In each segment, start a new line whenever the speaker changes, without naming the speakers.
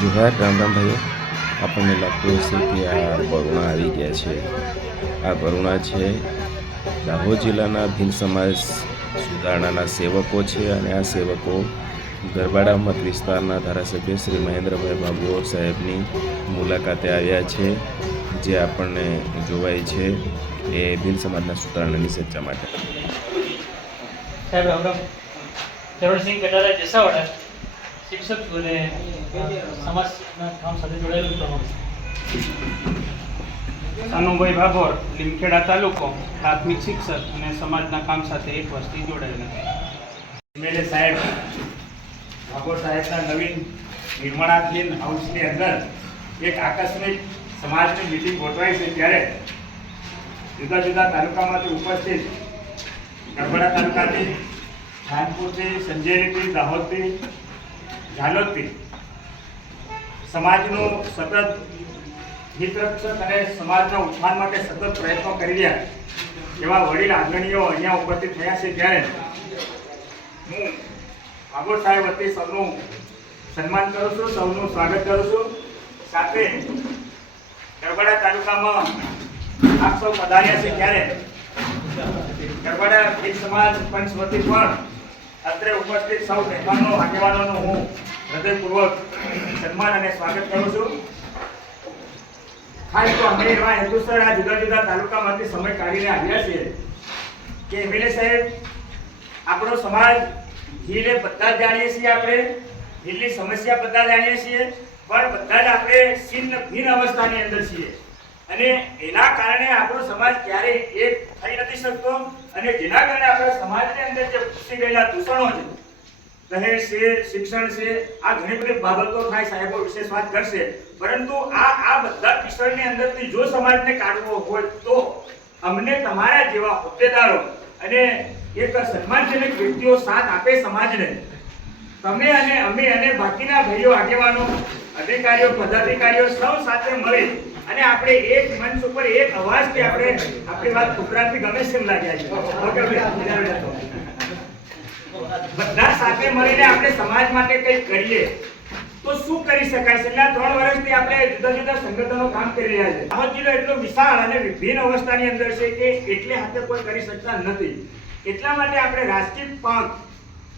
જુહાર, રામ રામ આપણને લાગતું હશે કે આ બરુણા આવી ગયા છે. આ વરુણા છે દાહોદ જિલ્લાના ભીલ સમાજ સુધારણાના સેવકો છે અને આ સેવકો ગરબાડા મત વિસ્તારના ધારાસભ્ય શ્રી મહેન્દ્રભાઈ બાબુઓ સાહેબની મુલાકાતે આવ્યા છે, જે આપણને જોવાય છે એ ભીલ સમાજના સુધારણાની ચર્ચા માટે.
સાહેબ, રામ રામ. ચરણસિંહ કટારા, જસાવાડા. શિક્ષક છું અને સમાજના કામ સાથે જોડાયેલું છું
સાનુભાઈ ભાભોર લીમખેડા તાલુકો પ્રાથમિક શિક્ષક અને સમાજના કામ સાથે એક વર્ષથી જોડાયેલા.
એમએલએ સાહેબ ભાભોર સાહેબના નવીન નિર્માણાધીન હાઉસની અંદર એક આકસ્મિક સમાજની મિટિંગ ગોઠવાઈ છે ત્યારે જુદા જુદા તાલુકામાંથી ઉપસ્થિત ગરબડા તાલુકાથી ખાનપુરથી સંજેલીથી દાહોદથી ઝાલોદથી સમાજનું સતત હિતરક્ષક અને સમાજના ઉત્થાન માટે સતત પ્રયત્નો કરી રહ્યા એવા વડીલ આંગણીઓ અહીંયા ઉપસ્થિત થયા છે ત્યારે હું ભાગોળ સાહેબ વતી સૌનું સન્માન કરું છું, સૌનું સ્વાગત કરું છું. સાથે ગરબડા તાલુકામાં આપ સૌ પધાર્યા છે ત્યારે ગરબડા ભીલ સમાજ પંચ વતી પણ અત્રે ઉપસ્થિત સૌ મહેમાનો, આગેવાનોનું હું હૃદયપૂર્વક સન્માન અને સ્વાગત કરું છું. ખાસ તો અમે એવા હિન્દુસ્તર આ જુદા જુદા તાલુકામાંથી સમય કાઢીને આવ્યા છીએ કે એમએલએ સાહેબ, આપણો સમાજ હિલે બધા જાણીએ છીએ આપણે હિલની સમસ્યા બધા જાણીએ છીએ, પણ બધા જ આપણે છિન્ન ભિન્ન અવસ્થાની અંદર છીએ. અને એના કારણે આપણો સમાજ ક્યારેય એક થઈ નથી શકતો અને જેના કારણે આપણા સમાજની અંદર જે ઘૂસી ગયેલા દૂષણો છે દહેજ છે, શિક્ષણ છે, આ ઘણી બધી બાબતો થાય સાહેબો વિશેષ વાત કરશે. પરંતુ આ આ બધા કિશોરની અંદરથી જો સમાજને કાઢવો હોય તો અમને તમારા જેવા હોદ્દેદારો અને એક સન્માનજનક વ્યક્તિઓ સાથ આપે સમાજને. તમે અને અમે અને બાકીના ભાઈઓ, આગેવાનો, અધિકારીઓ, પદાધિકારીઓ સૌ સાથે મળી અને આપણે એક મંચ ઉપર એક અવાજથી આપણે આપણી વાત ગુજરાતથી ગમે તેમ લાગ્યા છે. બધા સાથે મળીને આપણે સમાજ માટે કંઈક કરીએ. તો શું કરી શકાય? છેલ્લા ત્રણ વર્ષથી આપણે જુદા જુદા સંગઠનો કામ કરી રહ્યા છે. દાહોદ જિલ્લો એટલો વિશાળ અને વિભિન્ન અવસ્થાની અંદર છે કે એટલે હાથે કોઈ કરી શકતા નથી. એટલા માટે આપણે રાષ્ટ્રીય પાંખ,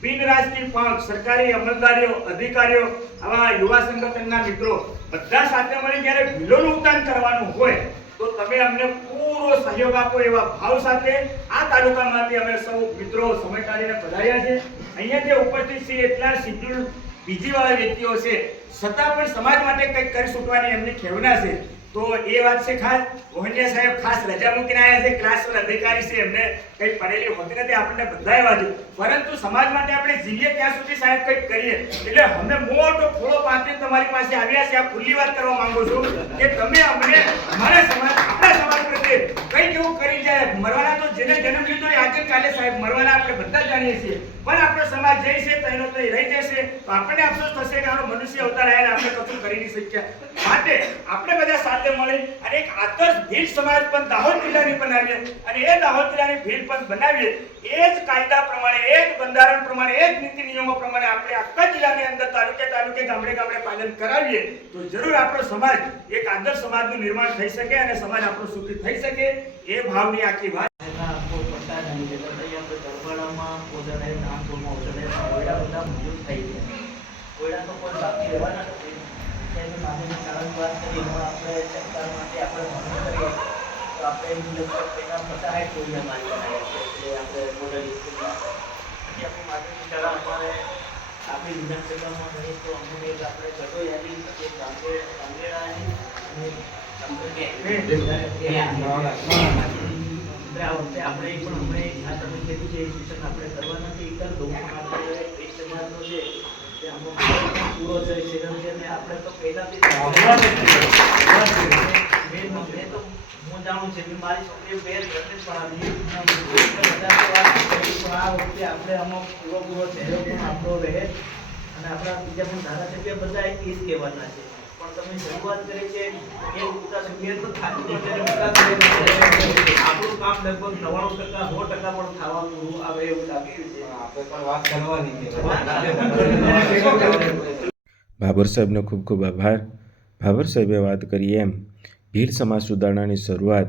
બિન રાજકીય પાંખ, સરકારી અમલદારીઓ, અધિકારીઓ, આવા યુવા સંગઠનના મિત્રો બધા સાથે મળી જ્યારે ભીલોનું ઉત્થાન કરવાનું હોય તો તમે અમને પૂરો સહયોગ આપો એવા ભાવ સાથે આ તાલુકામાંથી અમે સૌ મિત્રો સમય કાઢીને પધાર્યા છે. અહીંયા જે ઉપસ્થિત છે એટલા શિડ્યુલ બીજી વાળા વ્યક્તિઓ છે. છતાં પણ સમાજ માટે કંઈક કરી છૂટવાની એમની ખેવના છે. તો એ વાત છે ખાસ. મોહનિયા સાહેબ ખાસ રજા મૂકીને આવ્યા છે. ક્લાસ અધિકારી છે. એમને કંઈ પડેલી હોતી નથી. આપણને બધાએ વાંચું પરંતુ સમાજ માટે આપણે જીવીએ ત્યાં સુધી સાહેબ કંઈક કરીએ. એટલે અમે મોટો ખોળો પાથરીને તમારી પાસે આવ્યા છે આ ખુલ્લી વાત કરવા માંગુ છું કે તમે અમને, અમારા સમાજ, આપણા સમાજ પ્રત્યે કંઈક એવું કરી જાય. મરવાના તો જેને જન્મ લીધો એ આજે કાલે સાહેબ મરવાના આપણે બધા જાણીએ છીએ. પણ આપણો સમાજ જઈ છે તો એનો તો રહી જશે. તો આપણને અફસોસ થશે કે આનો મનુષ્ય અવતાર આવ્યા અને આપણે કશું કરી શક્યા માટે આપણે બધા સાથે મળી અને એક આદર્શ ભીલ સમાજ પણ દાહોદ જિલ્લાની બનાવીએ અને એ દાહોદ જિલ્લાની ભીલ પણ બનાવીએ. એ જ કાયદા પ્રમાણે, એ જ બંધારણ પ્રમાણે, એ જ નીતિ નિયમો પ્રમાણે આપણે આખા જિલ્લાની અંદર તાલુકે તાલુકે, ગામડે ગામડે પાલન કરાવીએ, તો જરૂર આપણો સમાજ, એક આદર્શ સમાજનું નિર્માણ થઈ શકે અને સમાજ આપણો સુખી થઈ શકે. એ ભાવની આખી વાત.
કોયડા તો કોઈ બાકી રહેવાના નથી એનું નાની વાત કરી એમાં આપણે સરકાર માટે આપણે મદદ કરીએ. તો આપણે લગભગ પહેલાં પચાસ સાઠ કોયડા મારી બનાવ્યા છે જે આપણે મોડલ સ્કૂલમાં પછી આપણી માધ્યમિક શાળા અમારે આપણી વિધાનસભામાં ગણીએ તો અમને એક આપણે ગઢો યાદી એક ગામડે ગામડેડાની અને આપણે આ વખતે આપણે પણ હમણાં આ તમે કીધું છે એ સૂચન આપણે કરવા નથી દઉં પણ આપણે એક સમાજનો છે પૂરો છે છે ને આપણે તો પહેલાથી હું જાણું છું મારી છોકરીએ બે ઘરને ભણાવી પણ આ વખતે આપણે આમાં પૂરો પૂરો ચહેરો પણ આપણો રહે અને આપણા બીજા પણ ધારાસભ્ય બધા એ છે પણ તમે શરૂઆત કરી છે એ ઉગતા સભ્ય તો ખાલી કામ લગભગ નવાણું ટકા સો ટકા પણ થવાનું આવે એવું લાગે છે.
આપણે પણ વાત કરવાની છે.
સાહેબનો ખૂબ ખૂબ આભાર. ભાભર સાહેબે વાત કરી એમ. ભીલ સમાજ સુધારણાની શરૂઆત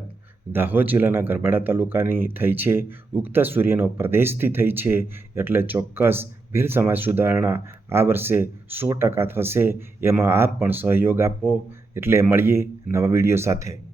દાહોદ જિલ્લાના ગરબાડા તાલુકાની થઈ છે. ઉગતા સૂર્યનો પ્રદેશથી થઈ છે. એટલે ચોક્કસ ભીલ સમાજ સુધારણા આ વર્ષે સો ટકા થશે. એમાં આપ પણ સહયોગ આપો. એટલે મળીએ નવા વીડિયો સાથે.